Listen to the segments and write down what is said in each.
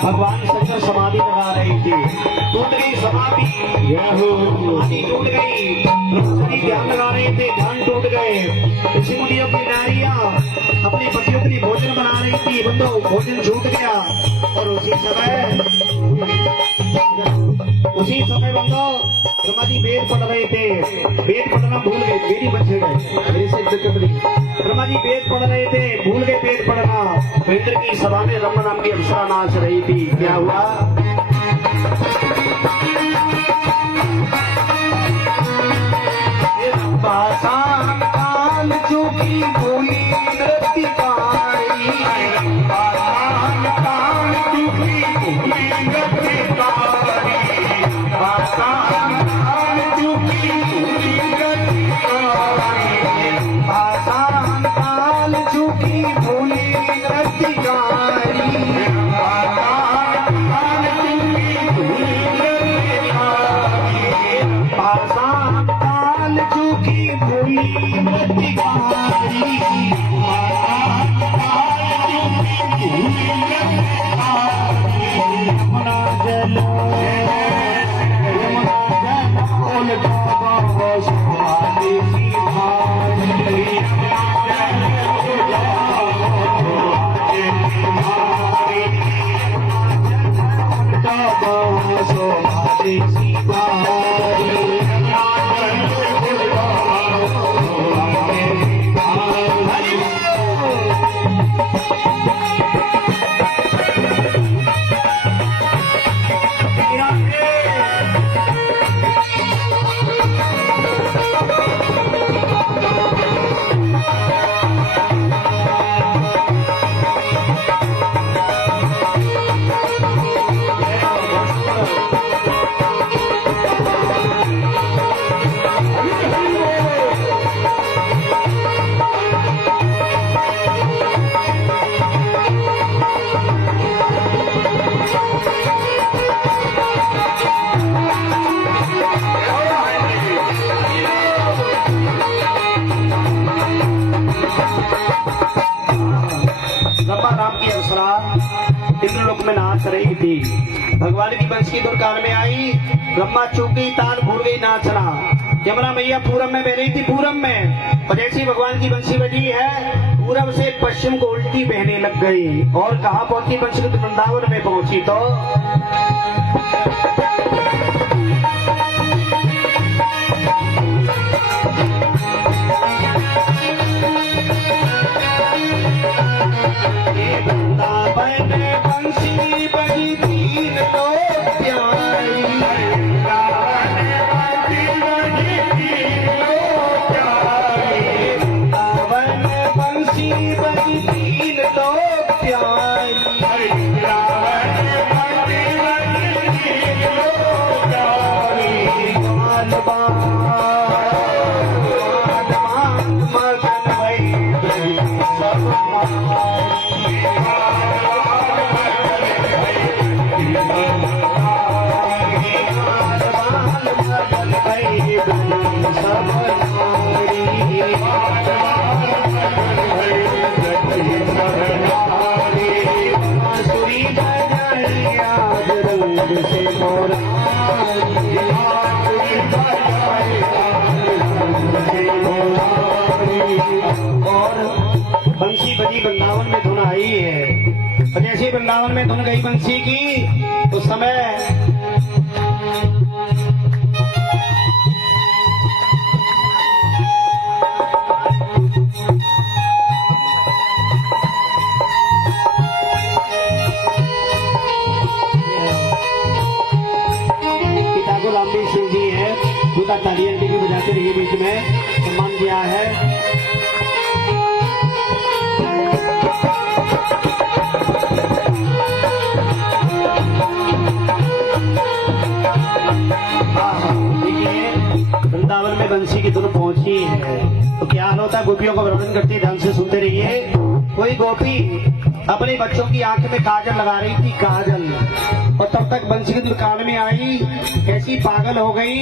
भगवान शंकर समाधि लगा रहे थे, टूट गई समाधि, समाधि टूट गई। ब्रह्मचारी ध्यान लगा रहे थे, ध्यान टूट गए। ऋषि मुनियों की नारियां अपनी पतियों के लिए भोजन बना रही थी, बंदो भोजन छूट गया। और उसी समय बंदो ब्रह्मा जी वेद पढ़ रहे थे, वेद पढ़ना भूल गए, मेरी बच्चे गए। ब्रह्मा जी वेद पढ़ रहे थे, भूल गए वेद पढ़ना। इंद्र की सभा में रम्मा नाम की अप्सरा नाच रही थी। क्या हुआ? काल चूकी भूली नृत्य काली, काल चूकी भूली नृत्य काली, काल चूकी भूली नृत्य काली, काल चूकी भूली नृत्य काली, काल चूकी भूली नृत्य काली, काल चूकी भूली नृत्य काली, यमुना जल इंद्रलोक में नाच रही थी। भगवान की बंसी धुन कान में आई, ब्रह्मा चूकी ताल भूल गई नाचना। यमुना मैया पूरब में बह रही थी, पूरब में, और जैसी भगवान की बंसी बजी है, पूरब से पश्चिम को उल्टी बहने लग गई। और कहाँ पहुंची बंसी? तो वृंदावन में पहुंची। तो बंसी बजी वृंदावन में धुन आई है। और जैसे वृंदावन में धुन गई बंसी की उस समय लांबी सिंह जी है, दूधा तालियां भी बजाते रहिए, बीच में सम्मान किया है। वृंदावन में बंसी की धुन पहुंची है तो क्या हाल होता है, गोपियों को वर्णन करते ध्यान से सुनते रहिए। कोई गोपी अपने बच्चों की आंख में काजल लगा रही थी, काजल, और तब तक बंसी की दुकान में आई, ऐसी पागल हो गई,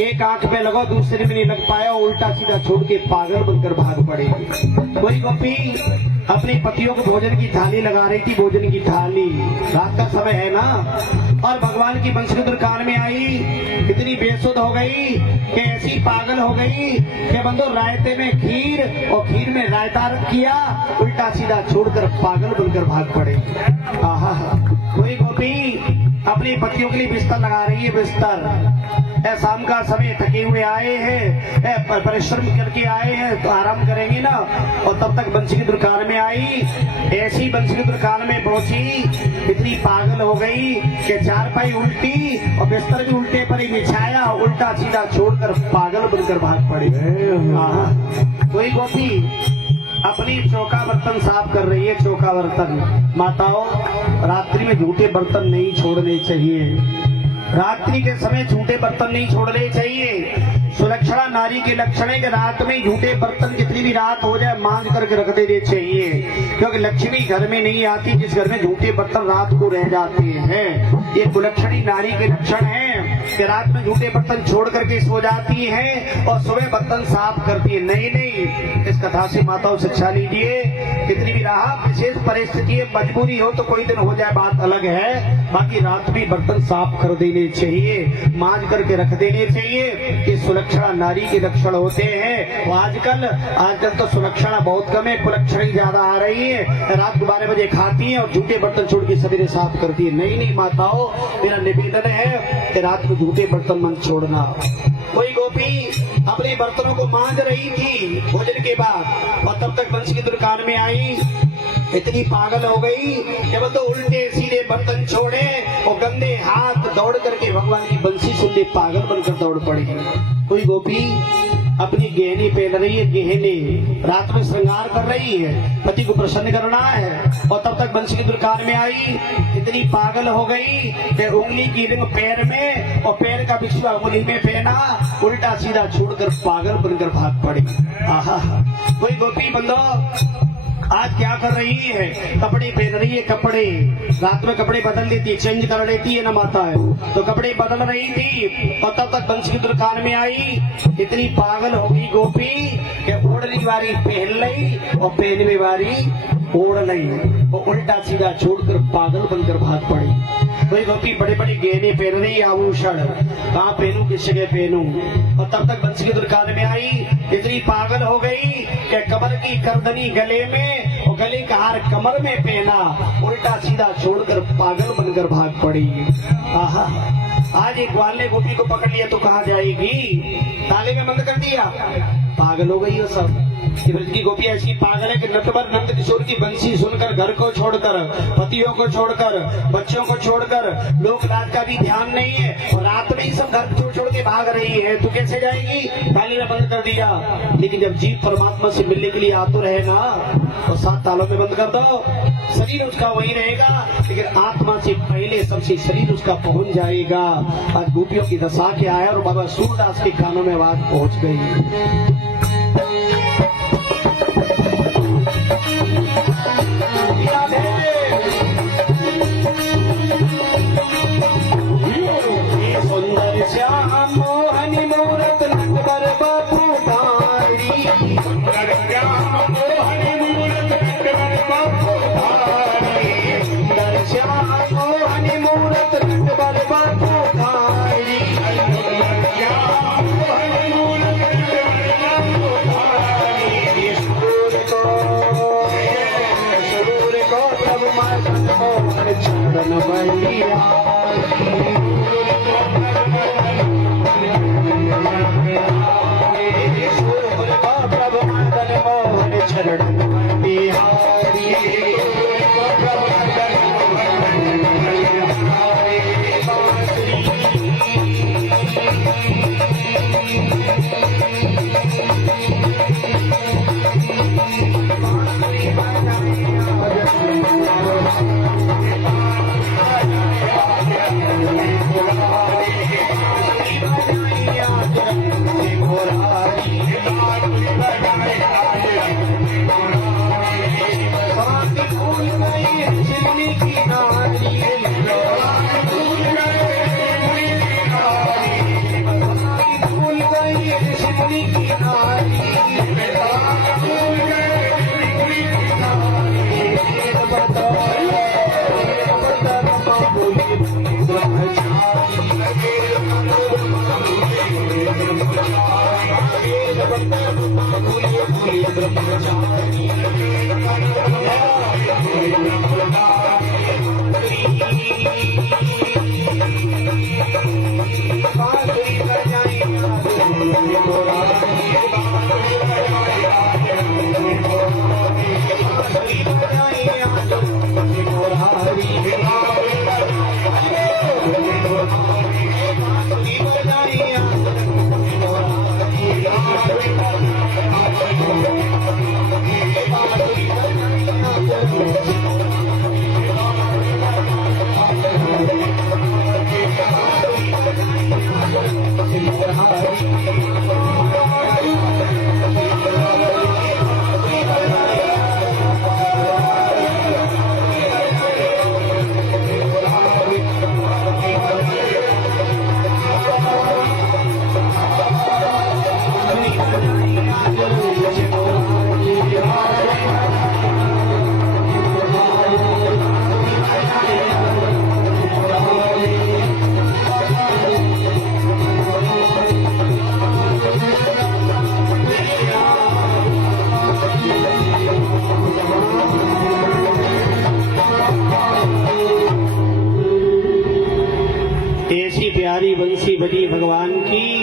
एक आंख में लगा दूसरे में नहीं लग पाया, उल्टा सीधा छोड़ के पागल बनकर भाग पड़े। कोई गोपी अपने पतियों को भोजन की थाली लगा रही थी, भोजन की थाली, रात का समय है ना, और भगवान की बंसी की दुकान में आई, इतनी बेसुध हो गई कि ऐसी पागल हो गई कि बंदो रायते में खीर और खीर में रायता रख किया, उल्टा सीधा छोड़कर पागल बनकर भाग पड़े। आहा, कोई गोपी अपनी पतियों के लिए बिस्तर लगा रही है, बिस्तर, शाम का समय, थके हुए आए हैं, परिश्रम करके आए हैं तो आराम करेंगे ना, और तब तक बंसी की दुकान में आई, ऐसी बंसी की दुकान में पहुंची, इतनी पागल हो गई कि चारपाई उल्टी और बिस्तर भी उल्टे पर ही बिछाया, उल्टा सीधा छोड़कर पागल बनकर भाग पड़े। कोई गोपी अपनी चौका बर्तन साफ कर रही है, चौका बर्तन। माताओं, रात्रि में झूठे बर्तन नहीं छोड़ने चाहिए, रात्रि के समय झूठे बर्तन नहीं छोड़ने चाहिए। सुलक्षणा नारी के लक्षण है कि रात में झूठे बर्तन कितनी भी रात हो जाए मांज करके रख देने चाहिए, क्योंकि लक्ष्मी घर में नहीं आती जिस घर में झूठे बर्तन रात को रह जाते हैं। ये कुलक्षणी नारी के लक्षण है कि रात में झूठे बर्तन छोड़ करके सो जाती है और सुबह बर्तन साफ करती है। नहीं नहीं, इस कथा से माताओं शिक्षा लीजिए, कितनी भी राह विशेष परिस्थिति मजबूरी हो तो कोई दिन हो जाए बात अलग है, बाकी रात भी बर्तन साफ कर देने चाहिए, मांज करके रख देने चाहिए। कि सुलक्षणा नारी के लक्षण होते हैं। वो आजकल तो सुलक्षणा बहुत कम है, कुलक्षणी ज्यादा आ रही है, रात को 12 बजे खाती है और झूठे बर्तन छोड़ के सवेरे साफ करती है। नहीं नहीं माताओं, मेरा निवेदन है कि रात को झूठे बर्तन मत छोड़ना। कोई गोपी अपने बर्तनों को मांज रही थी भोजन के बाद, और तब तक बंसी की दुकान में आई, इतनी पागल हो गई कि वो तो उल्टे सीधे बर्तन छोड़े और गंदे हाथ दौड़ करके भगवान की बंसी सुन ले, पागल बनकर दौड़ पड़ी। कोई गोपी अपनी गहने पहन रही है, गहने, रात में श्रृंगार कर रही है, पति को प्रसन्न करना है, और तब तक बंसी की दुकान में आई, इतनी पागल हो गई कि उंगली की रिंग पैर में और पैर का बिछुआ उंगली में पहना, उल्टा सीधा छोड़कर पागल बनकर भाग पड़ी। आहा, कोई गोपी बंदो आज क्या कर रही है, कपड़े पहन रही है, कपड़े, रात में कपड़े बदल लेती है, चेंज कर लेती है ना माता है, तो कपड़े बदल रही थी और तब तक बंसी की दुकान में आई, इतनी पागल हो गई गोपी कि ओढ़ने वाली पहन ली और पहनने वाली ओढ़ ली, वो उल्टा सीधा छोड़कर पागल बनकर भाग पड़ी। कोई गोपी बड़े बड़े गहने पहन रही, आभूषण, कहाँ पहनूं, किस जगह पहनूं, और तब तक बंसी की दुकान में आई, इतनी पागल हो गई कि कमर की करदनी गले में और गले का हार कमर में पहना, उल्टा सीधा छोड़कर पागल बनकर भाग पड़ी। आहा, आज एक ग्वाले गोपी को पकड़ लिया तो कहाँ जाएगी, ताले में बंद कर दिया, पागल हो गई वो सब। ब्रज की गोपी ऐसी पागल है कि नटवर नंद किशोर की बंसी सुनकर घर को छोड़कर, पतियों को छोड़कर, बच्चों को छोड़कर, लोक लाज का भी ध्यान नहीं है, और रात में ही सब घर छोड़ छोड़ के भाग रही है, तो कैसे जाएगी, ताले में बंद कर दिया। लेकिन जब जीव परमात्मा से मिलने के लिए आतुर है ना, तो 7 तालों में बंद कर दो, शरीर उसका वही रहेगा, लेकिन आत्मा से पहले सबसे शरीर उसका पहुंच जाएगा। आज गोपियों की दशा क्या है, और बाबा सूरदास के कानों में आवाज पहुंच गई। मदन मोहन चरण बलिहारी प्रभु मदन मोहन चरण बलिहारी ऐसी प्यारी बंसी बजी भगवान की